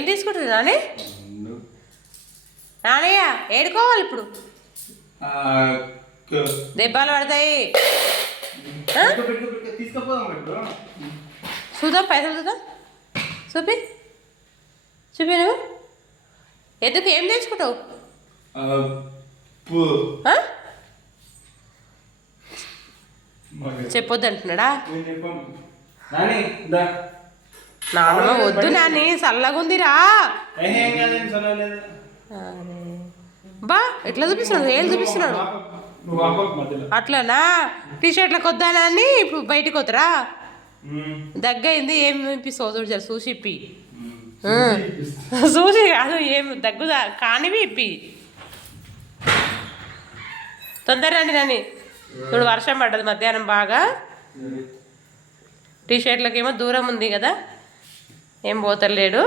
ఏం తీసుకుంటుంది నాని నానయ్య ఏడుకోవాలి ఇప్పుడు. దెబ్బలు పడతాయి. చూద్దాం పైసలు చూద్దాం. చూపి. చూపి నువ్వు. ఎందుకు ఏం తెచ్చుకుంటావు? చెప్పొద్దు అంటున్నాడా? నాని దా నాన్నమ్మ వద్దు నాని చల్లగుందిరా అరే. బా ఎట్లా చూపిస్తున్నాడు? ఏళ్ళు చూపిస్తున్నాడు? అట్లనా? టీ షర్ట్లకు వద్దానా అని ఇప్పుడు బయటికి వద్దరా ఉమ్. దగ్గైంది ఏం ఇప్పిస్తావు చూడు చూసి ఇప్పి. చూసి కాదు ఏం దగ్గు దా- కానివి ఇప్పి. తొందర రండి నాని. ఇప్పుడు వర్షం పడ్డది మధ్యాహ్నం బాగా. టీ షర్ట్లకేమో దూరం ఉంది కదా. ఏం పోతలేడు